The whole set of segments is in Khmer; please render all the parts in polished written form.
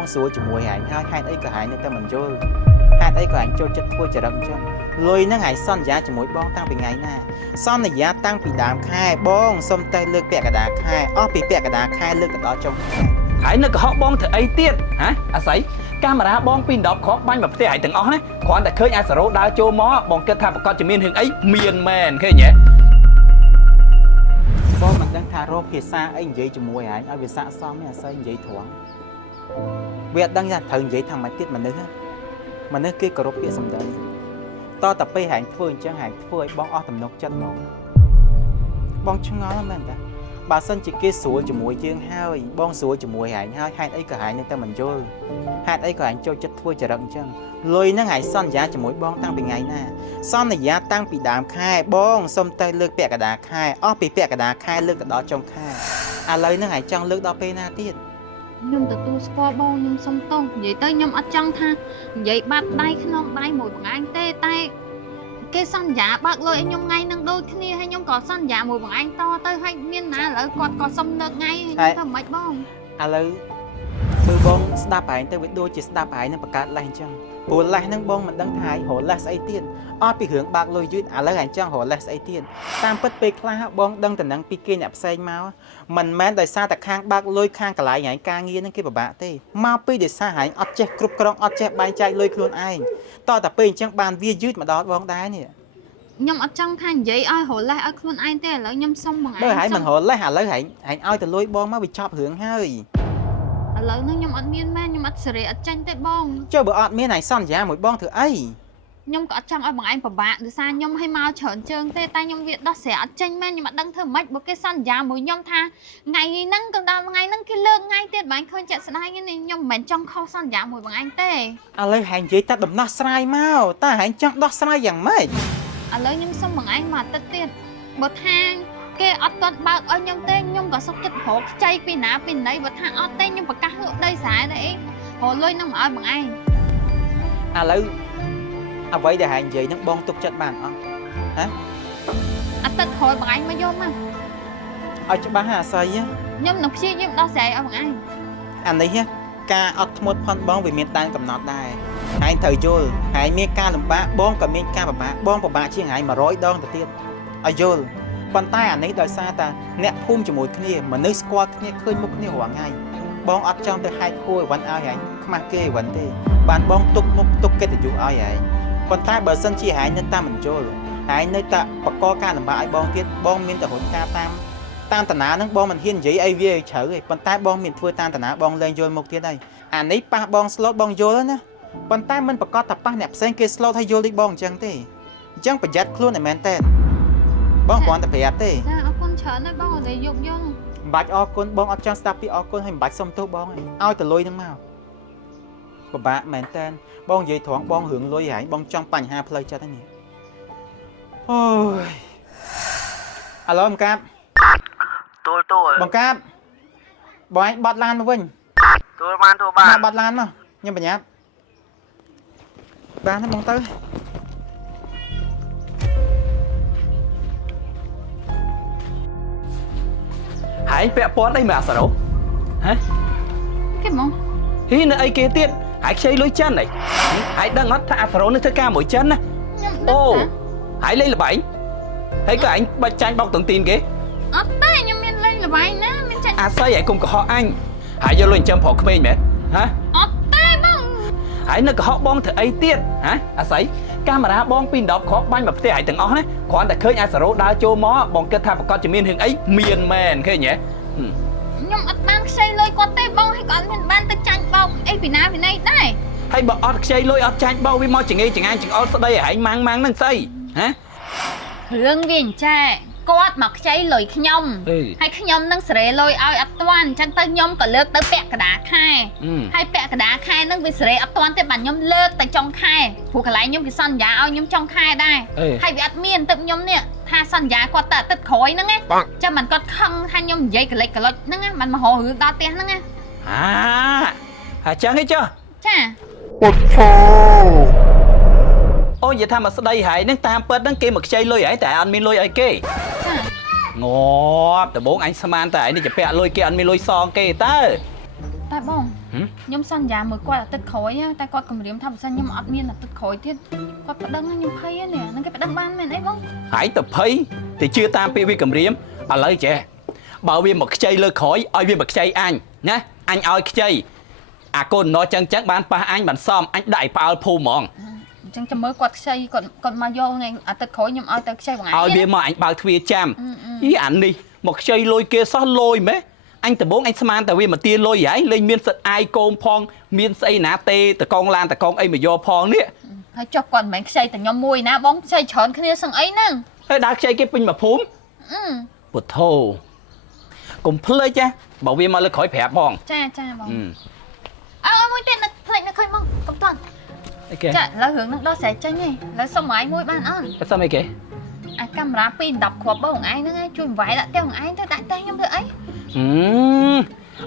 បងស្រួលជាមួយហែងហើយហេតុអីក៏ហែងនៅតែមិនយល់ហេតុអីក៏ហែងចូលចិត្តធ្វើចរិតអញ្ចឹងលុយហ្នឹងហែងសន្យាជាមួយបងតាំងពីថ្ងៃណាសន្យាតាំងពីដើមខែបងសុំតែលើកពាក់កណ្ដាលខែអស់ពីពាក់កណ្ដាលខែលើកទៅដល់ចុងខែហើយនៅកុហកបងធ្វើអីទៀតហ៎អាស័យកាមេរ៉ាបងពី10ខកបាញ់មកផ្ទះហើយទាំងអស់ណាគ្រាន់តែឃើញអាសារ៉ូដើរចូលមកបងគិតថាប្រកាសជាមានរឿងអីមានមែនឃើញទេបងមិនដឹងថារកភាសាអីនិយាយជាមួយហែងឲ្យវាស័ក្តិសមទេអាស័យនិយាយត្រង់វាអត់ដឹងថាត្រូវនិយាយថាម៉េចទៀតមនុស្សគេគោរពពាក្យសម្ដីតតែពេលហែងធ្វើអញ្ចឹងហែងធ្វើឲ្យបងអស់ទំនុកចិត្តមកបងឆ្ងល់មែនតាបើសិនជាគេស្រួលជាមួយយើងហើយបងស្រួលជាមួយហែងហើយហេតុអីក៏ហែងនៅតែមិនយល់ហេតុអីក៏ហែងចូលចិត្តធ្វើចរិតអញ្ចឹងលុយហ្នឹងហែងសន្យាជាមួយបងតាំងពីថ្ងៃណាសន្យាតាំងពីដើមខែបងសុំតែលើកពាក់កណ្ដាលខែអស់ពីពាក់កណ្ដាលខែលើកទៅដល់ចុងខែឥឡូវហ្នឹងហែងចង់លើកដល់ពេលណាទៀតខ្ញុំទទួលស្គាល់បងខ្ញុំសុំទោសនិយាយទៅខ្ញុំអត់ចង់ថានិយាយបាត់ដៃក្នុងដៃមួយបង្អែងទេតែគេសន្យាបើកលុយឲ្យខ្ញុំថ្ងៃនឹងដូចគ្នាហើយខ្ញុំក៏សន្យាមួយបង្អែងតទៅហើយមានណាឥឡូវគាត់ក៏សុំលើកថ្ងៃហើយខ្ញុំទៅមិនបងឥឡូវមើលបងស្ដាប់ហែងទៅវាដូចជាស្ដាប់ហែងនឹងបង្កើតលេសអញ្ចឹងព្រោះលេសហ្នឹងបងមិនដឹងថាហែងរកលេសស្អីទៀតអត់ពីរឿងបើកលុយយឺតឥឡូវហែងចង់រកលេសស្អីទៀតតាមពិតពេលខ្លះបងដឹងតំណែងពីគេអ្នកផ្សេងមកមិនមែនដោយសារតែខាងបើកលុយខាងកន្លែងហែងការងារហ្នឹងគេពិបាកទេមកពីដោយសារហែងអត់ចេះគ្រប់គ្រងអត់ចេះបែងចែកលុយខ្លួនឯងតតែពេលអញ្ចឹងបានវាយឺតមកដល់បងដែរនេះខ្ញុំអត់ចង់ថានិយាយឲ្យរលេសឲ្យខ្លួនឯងទេឥឡូវខ្ញុំសុំបងឯងបើហែងមិនរលេសឥឡូវហែងឲ្យទៅលុយបងមកវាចប់រឿងហើយឥឡូវហ្នឹងខ្ញុំអត់មានមែនខ្ញុំអត់សេរីអត់ចាញ់ទេបងចុះបើអត់មានហែងសន្យាមួយបងធ្វើអីខ្ញុំក៏អត់ចង់ឲ្យបងឯងពិបាកដោយសារខ្ញុំឲ្យមកច្រើនជើងទេតែខ្ញុំវាដោះស្រាយអត់ចេញមែនខ្ញុំអត់ដឹងធ្វើម៉េចបើគេសន្យាមួយខ្ញុំថាថ្ងៃហ្នឹងក៏ដល់ថ្ងៃហ្នឹងគេលើកថ្ងៃទៀតបងឯងឃើញចាក់ស្ដាយនេះខ្ញុំមិនមែនចង់ខុសសន្យាមួយបងឯងទេឥឡូវហែងនិយាយតែដំណោះស្រាយមកតើហែងចង់ដោះស្រាយយ៉ាងម៉េចឥឡូវខ្ញុំសុំបងឯងមកអាទិត្យទៀតបើថាគេអត់ទាន់បើកឲ្យខ្ញុំទេខ្ញុំក៏សុខចិត្តរកខ្ចីពីណាពីណីបើថាអត់ទេខ្ញុំប្រកាសយកដីស្រែទៅអីរកលុយនឹងមកឲ្យបងឯងឥឡូវអ្វីដែលហែងនិយាយនឹងបងទុកចិត្តបានអត់ហ៎អាទិត្យក្រោយបងឯងមកយកមកឲ្យច្បាស់អាស័យខ្ញុំនឹងព្យាយាមដោះស្រាយឲ្យបងឯងអានេះការអត់ធ្មត់ផន់បងវាមានដែនកំណត់ដែរហែងត្រូវយល់ហែងមានការលំបាកបងក៏មានការពិបាកបងពិបាកជាងហែង100ដងទៅទៀតឲ្យយល់ប៉ុន្តែអានេះដោយសារតែអ្នកភូមិជាមួយគ្នាមនុស្សស្គាល់គ្នាឃើញមុខគ្នារាល់ថ្ងៃបងអត់ចង់ទៅហែកគួរអីវ៉ាន់ឲ្យហែងខ្មាស់គេអីវ៉ាន់ទេបានបងទុកមុខទុកកិត្តិយសឲ្យហែងប៉ុន្តែបើសិនជាហែងនៅតាមបញ្ជលហែងនៅតែបកកការលំបាកឲ្យបងទៀតបងមានតែរុញការតាមតាណាហ្នឹងបងមិនហ៊ាននិយាយអីវាជ្រៅទេប៉ុន្តែបងមានធ្វើតាមតាណាបងលែងយល់មុខទៀតហើយអានេះប៉ះបងស្លូតបងយល់ណាប៉ុន្តែមិនប្រកាសថាប៉ះអ្នកផ្សេងគេស្លូតឲ្យយល់ដូចបងអញ្ចឹងទេអញ្ចឹងប្រយ័ត្នខ្លួនឲ្យមែនតើបងគ្រាន់តែប្រាប់ទេចាអរគុណច្រើនណាស់បងដែលយកយល់មិនបាច់អរគុណបងអត់ចង់ស្ដាប់ពីអរគុណហើយមិនបាច់សុំទោសបងឲ្យទៅលុយនឹងមកពិបាកមែនតើបងនិយាយត្រង់បងរឿងលុយហែងបងចង់បញ្ហាផ្លូវចិត្តហ្នឹងអូយអាឡូបង្កាប់ទូលបង្កាប់បងឯងបាត់ឡានមកវិញទូលបានមកបាត់ឡានមកខ្ញុំបញ្ញាប់បានទេបងទៅហើយពាក់ព័ន្ធអីមកអាសារ៉ូហ៎គេមកហ៊ីនៅអីគេទៀតហើយខ្ចីលុយចិនហីហើយដឹងអត់ថាអាសារ៉ូនេះធ្វើការមួយចិនណាអូហើយលេងល្បែងហើយក៏អញបាច់ចាញ់បោកតុងទីនគេអត់ទេខ្ញុំមានលេងល្បែងណាមានចាញ់អាស័យហើយកុំកុហកអញហើយយកលុយចិញ្ចឹមប្រុសក្មេងមែនហ៎អត់ទេបងហើយនៅកុហកបងធ្វើអីទៀតហ៎អាស័យកាមេរ៉ាបងពី10ខកបាញ់មកផ្ទះហើយទាំងអស់ណាគ្រាន់តែឃើញអាសារ៉ូដើរចូលមកបងគិតថាប្រកាសជាមានរឿងអីមានមែនឃើញទេខ្ញុំអត់បានខ្ចីលុយគាត់ទេបងហើយក៏អត់មានបានទៅចាញ់បោកអីពីណាពីណីដែរហើយបើអត់ខ្ចីលុយអត់ចាញ់បោកវាមកចងេចងាញ់ចង្អុលស្ដីឲ្យហែងម៉ាំងហ្នឹងស្អីហ៎រឿងវាអញ្ចេះគាត់មកខ្ចីលុយខ្ញុំហើយខ្ញុំនឹងសេរីលុយឲ្យអត់ទាន់អញ្ចឹងទៅខ្ញុំក៏លើកទៅពាក់កណ្ដាលខែហើយពាក់កណ្ដាលខែនឹងវាសេរីអត់ទាន់ទេបាទខ្ញុំលើកតែចុងខែព្រោះកន្លែងខ្ញុំគេសន្យាឲ្យខ្ញុំចុងខែដែរហើយវាអត់មានទឹកខ្ញុំនេះថាសន្យាគាត់តែទឹកក្រោយហ្នឹងណាចាំមិនគាត់ខឹងថាខ្ញុំនិយាយកលិចកលុចហ្នឹងណាមិនមករករឿងដល់ផ្ទះហ្នឹងណាហើយចឹងហីចុះចាពុតធោអូនិយាយថាមកស្ដីហើយនឹងតាមពិតហ្នឹងគេមកខ្ចីលុយហើយតែអត់មានលុយឲ្យគេចាងាប់ដំបងអញស្មានតែឯនេះជាពាក់លុយគេអត់មានលុយសងគេតើតែបង ខ្ញុំសន្យាមួយគាត់អាទិត្យក្រោយតែគាត់គម្រាមថាបើសិនខ្ញុំអត់មានអាទិត្យក្រោយទៀតគាត់ប្តឹងខ្ញុំភ័យនេះហ្នឹងគេប្តឹងបានមែនអីបង ហើយទៅភ័យទៅជឿតាមពាក្យវាគម្រាមឥឡូវចេះបើវាមកខ្ចីលើក្រោយឲ្យវាមកខ្ចីអញណាអញឲ្យខ្ចីអាកូនណោចឹងបានប៉ះអញបានសមអញដាក់ឲ្យផ្អើលភូមិហ្មង អញ្ចឹងចាំមើលគាត់ខ្ចីគាត់មកយកថ្ងៃអាទិត្យក្រោយខ្ញុំឲ្យទៅខ្ចីបងឯង ឲ្យវាមកអញបើកទ្វារចាំយីអានេះមកខ្ចីលុយគេសោះលុយម៉េះអញដំបងអញស្មានតែវាមកទាលុយហើយលេងមានសិតអាយកូមផងមានស្អីណាទេតកងឡានតកងអីមកយកផងនេះ ហើយចុះគាត់មិនមែនខ្ចីតែខ្ញុំមួយណាបងខ្ចីច្រើនគ្នាសឹងអីហ្នឹង ហើយដើរខ្ចីគេពេញមកភូមិពុទ្ធោកុំភ្លេចណាបើវាមកលើក្រោយប្រាប់បង ចាបងអើមួយទៀតនឹកភ្លេចនឹកឃើញមកកុំតន់ អីគេ ចាឥឡូវរឿងហ្នឹងដោះស្រាយចេញហីឥឡូវសុំឲ្យមួយបានអត់ អត់សមអីគេ អាកាមេរ៉ា2 10គ្រាប់បងឯងហ្នឹងឯងជួយវាយដាក់ផ្ទះបងឯងទៅដាក់ផ្ទះខ្ញុំធ្វើអី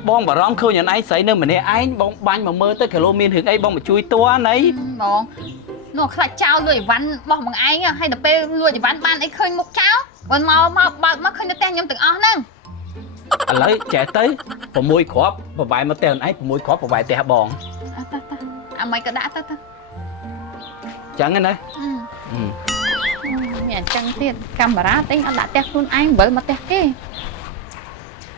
បងបារម្ភឃើញអនឯងស្រីនៅម្នាក់ឯងបងបាញ់មកមើលទៅគីឡូមានរឿងអីបងមកជួយតួណៃ បងនោះខ្លាចចោលលួចអីវ៉ាន់បោះបងឯងហើយដល់ពេលលួចអីវ៉ាន់បានអីឃើញមុខចោលបើមកបើកមកឃើញទៅផ្ទះខ្ញុំទាំងអស់ហ្នឹង ឥឡូវចេះទៅ6គ្រាប់ប្រវាយមកផ្ទះអនឯង6គ្រាប់ប្រវាយផ្ទះបង អាមិនក៏ដាក់ទៅ ចឹងណា មានអញ្ចឹងទៀតកាមេរ៉ាទិញអត់ដាក់ផ្ទះខ្លួនឯងបើមកផ្ទះគេ